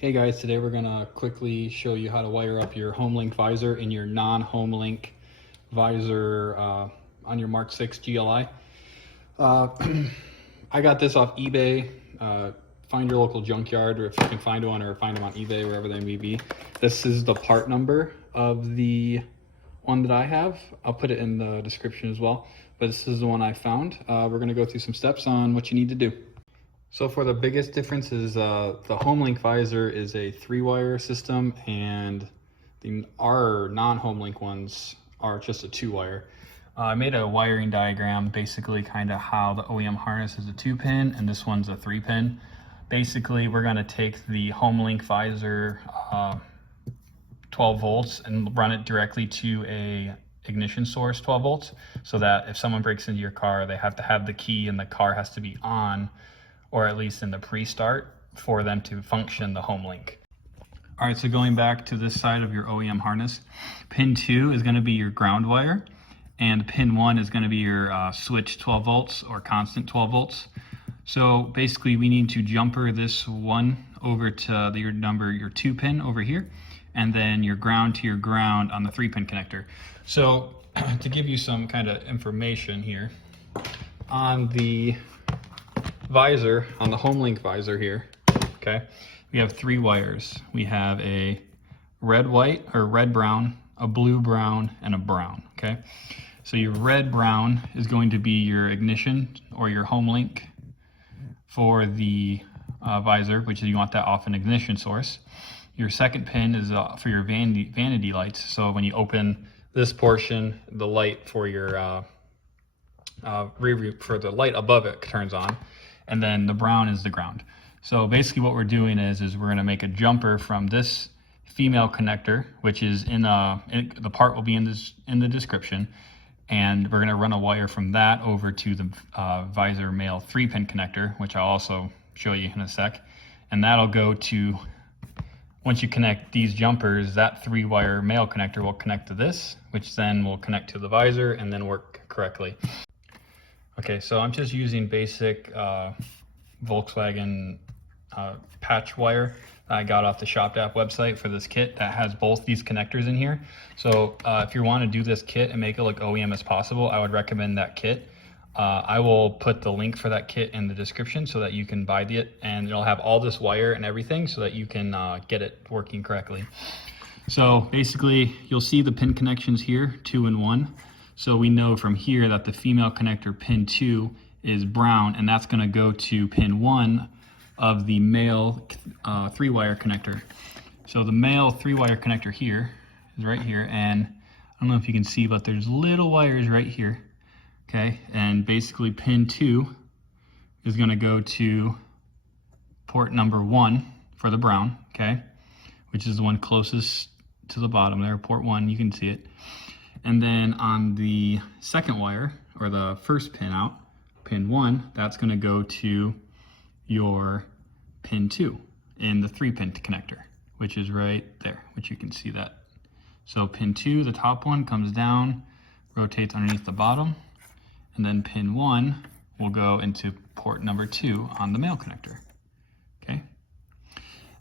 Hey guys, today we're gonna quickly show you how to wire up your Homelink visor in your non-Homelink visor on your Mk6 GLI. I got this off eBay. Find your local junkyard, or if you can find one, or find them on eBay, wherever they may be. This is the part number of the one that I have. I'll put it in the description as well, but this is the one I found. We're gonna go through some steps on what you need to do. So for the biggest difference is the Homelink visor is a 3-wire system, and our non-Homelink ones are just a 2-wire. I made a wiring diagram, basically kind of how the OEM harness is a 2-pin and this one's a 3-pin. Basically, we're going to take the Homelink visor 12 volts and run it directly to a ignition source 12 volts, so that if someone breaks into your car, they have to have the key and the car has to be on, or at least in the pre-start, for them to function the Homelink. All right, so going back to this side of your OEM harness, pin 2 is going to be your ground wire, and pin 1 is going to be your switch 12 volts or constant 12 volts. So basically we need to jumper this one over to your 2-pin over here, and then your ground to your ground on the 3-pin connector. So to give you some kind of information here, on the visor, on the Homelink visor here, okay, we have 3 wires. We have a red-white or red-brown, a blue-brown, and a brown, okay? So your red-brown is going to be your ignition or your Homelink for the visor, which is you want that off an ignition source. Your second pin is for your vanity lights. So when you open this portion, the light for your rear view, for the light above it turns on. And then the brown is the ground. So basically what we're doing is we're going to make a jumper from this female connector, which is the part will be in the description, and we're going to run a wire from that over to the visor male 3-pin connector, which I'll also show you in a sec. And that'll go to, once you connect these jumpers, that 3-wire male connector will connect to this, which then will connect to the visor and then work correctly. Okay, so I'm just using basic Volkswagen patch wire that I got off the Shop App website for this kit that has both these connectors in here. So if you want to do this kit and make it look OEM as possible, I would recommend that kit. I will put the link for that kit in the description so that you can buy it, and it'll have all this wire and everything so that you can get it working correctly. So basically, you'll see the pin connections here, 2 and 1. So we know from here that the female connector pin 2 is brown, and that's going to go to pin 1 of the male 3-wire connector. So the male 3-wire connector here is right here, and I don't know if you can see, but there's little wires right here. Okay, and basically pin 2 is going to go to port number 1 for the brown, okay, which is the one closest to the bottom there, port 1, you can see it. And then on the second wire, or the first pin out, pin 1, that's going to go to your pin 2 in the 3-pin connector, which is right there, which you can see that. So pin 2, the top one, comes down, rotates underneath the bottom, and then pin 1 will go into port number 2 on the male connector. Okay.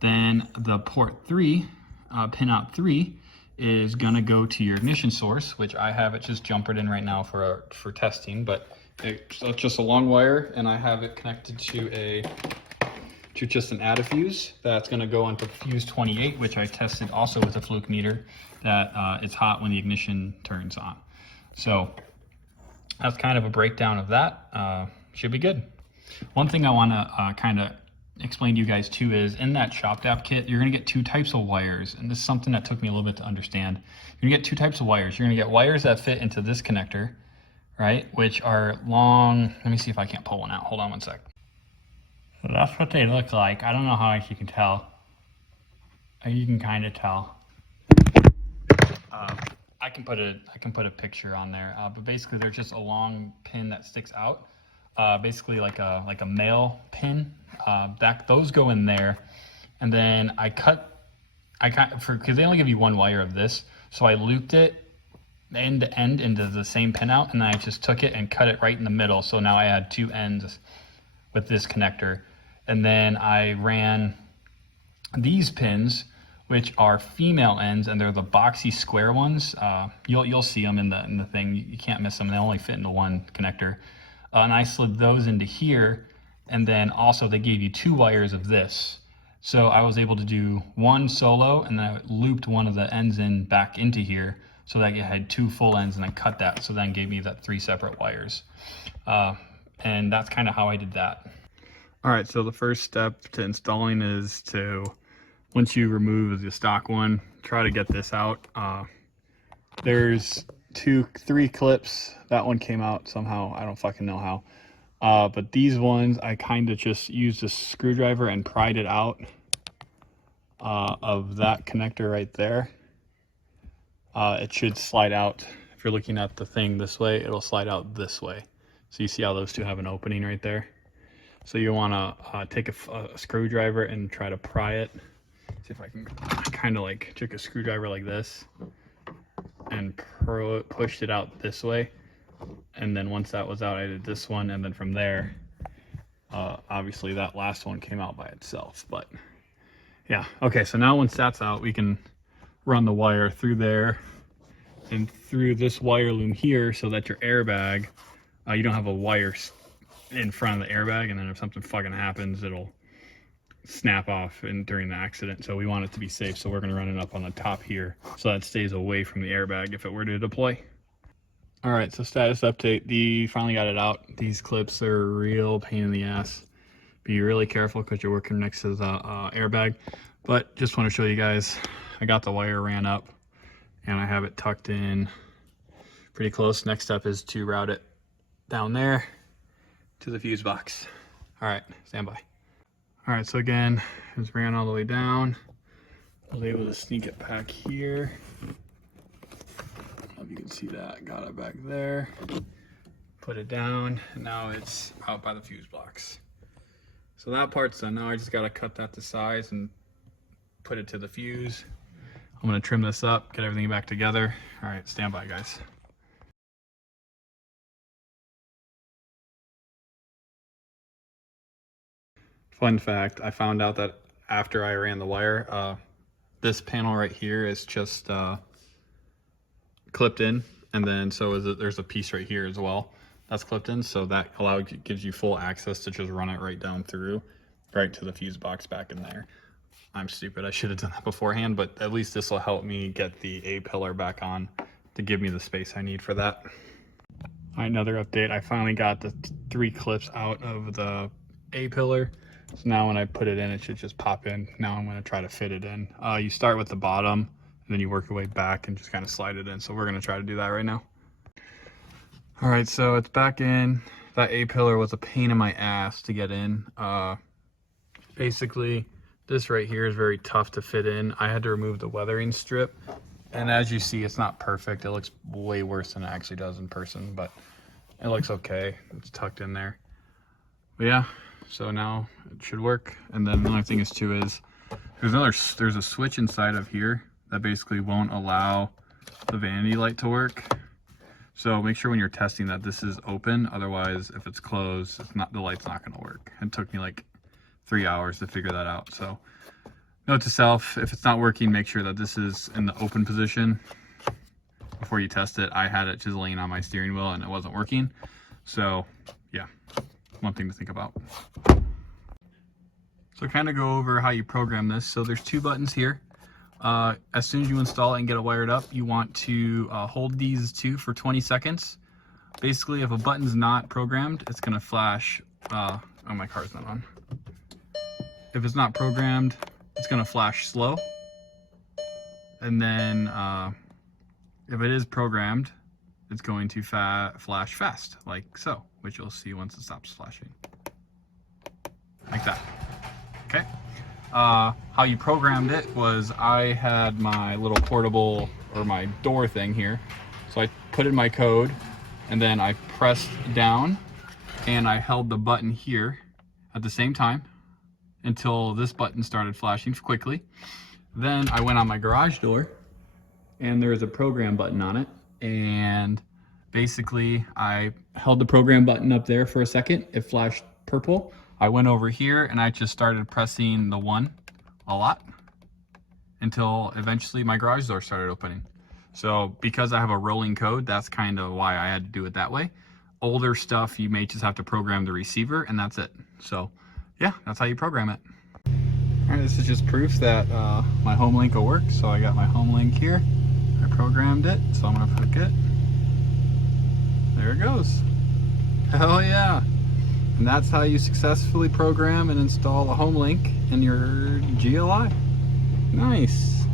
Then the port 3, pin out 3, is going to go to your ignition source, which I have it just jumpered in right now for testing, but it's just a long wire, and I have it connected to just an add-a-fuse that's going to go onto fuse 28, which I tested also with a fluke meter, that it's hot when the ignition turns on. So that's kind of a breakdown of that. Should be good. One thing I want to kind of explain to you guys too is, in that Shop App kit, you're going to get 2 types of wires, and this is something that took me a little bit to understand. You're going to get 2 types of wires. You're going to get wires that fit into this connector, right, which are long. Let me see if I can't pull one out. Hold on one sec. So that's what they look like. I don't know how much you can tell. You can kind of tell. I can put a picture on there, but basically they're just a long pin that sticks out, basically like a male pin. Those go in there, and then because they only give you 1 wire of this, so I looped it end to end into the same pin out, and then I just took it and cut it right in the middle. So now I had 2 ends with this connector, and then I ran these pins, which are female ends, and they're the boxy square ones. You'll see them in the thing. You can't miss them. They only fit into one connector. And I slid those into here, and then also they gave you 2 wires of this. So I was able to do one solo, and then I looped one of the ends in back into here, so that you had 2 full ends, and I cut that, so then gave me that 3 separate wires. And that's kind of how I did that. All right, so the first step to installing is to, once you remove the stock one, try to get this out. There's 3 clips. That one came out somehow. I don't fucking know how. But these ones, I kind of just used a screwdriver and pried it out of that connector right there. It should slide out. If you're looking at the thing this way, it'll slide out this way. So you see how those two have an opening right there? So you want to take a screwdriver and try to pry it. See if I can kind of like take a screwdriver like this and pushed it out this way. And then once that was out, I did this one, and then from there, obviously that last one came out by itself. But yeah, okay, so now once that's out, we can run the wire through there and through this wire loom here, so that your airbag, you don't have a wire in front of the airbag, and then if something fucking happens, it'll snap off during the accident. So we want it to be safe, so we're going to run it up on the top here so that it stays away from the airbag if it were to deploy. All right, so status update. Finally got it out. These clips are a real pain in the ass. Be really careful because you're working next to the airbag. But just want to show you guys, I got the wire ran up and I have it tucked in pretty close. Next step is to route it down there to the fuse box. All right, stand by. All right, so again, it was ran all the way down. I was able to sneak it back here. If you can see that, got it back there, put it down, and now it's out by the fuse box. So that part's done. Now I just got to cut that to size and put it to the fuse. I'm going to trim this up, get everything back together. All right, stand by, guys. Fun fact, I found out that after I ran the wire, this panel right here is just clipped in, and then there's a piece right here as well that's clipped in, so that gives you full access to just run it right down through, right to the fuse box back in there. I'm stupid, I should have done that beforehand, but at least this will help me get the A pillar back on to give me the space I need for that. All right, another update. I finally got the 3 clips out of the A pillar. So now when I put it in, it should just pop in. Now I'm going to try to fit it in. You start with the bottom, and then you work your way back and just kind of slide it in. So we're going to try to do that right now. All right, so it's back in. That A pillar was a pain in my ass to get in. Basically, this right here is very tough to fit in. I had to remove the weathering strip. And as you see, it's not perfect. It looks way worse than it actually does in person, but it looks okay. It's tucked in there. But yeah, so now it should work. And then the only thing is there's a switch inside of here that basically won't allow the vanity light to work. So make sure when you're testing that this is open. Otherwise, if it's closed, the light's not going to work. It took me like 3 hours to figure that out. So note to self, if it's not working, make sure that this is in the open position before you test it. I had it just laying on my steering wheel and it wasn't working. So yeah, one thing to think about. So kind of go over how you program this. So there's 2 buttons here. As soon as you install it and get it wired up, you want to hold these 2 for 20 seconds. Basically, if a button's not programmed, it's going to flash. Oh, my car's not on. If it's not programmed, it's going to flash slow. And then if it is programmed, it's going to flash fast, like so, which you'll see once it stops flashing. Like that. Okay. How you programmed it was I had my little portable, or my door thing here. So I put in my code, and then I pressed down, and I held the button here at the same time until this button started flashing quickly. Then I went on my garage door, and there's a program button on it. And basically I held the program button up there for a second. It flashed purple. I went over here and I just started pressing the 1 a lot until eventually my garage door started opening. So because I have a rolling code, that's kind of why I had to do it that way. Older stuff, you may just have to program the receiver and that's it. So yeah, that's how you program it. All right, this is just proof that my Homelink will work. So I got my Homelink here. I programmed it, so I'm gonna hook it. There it goes. Hell yeah. And that's how you successfully program and install a Homelink in your GLI. Nice.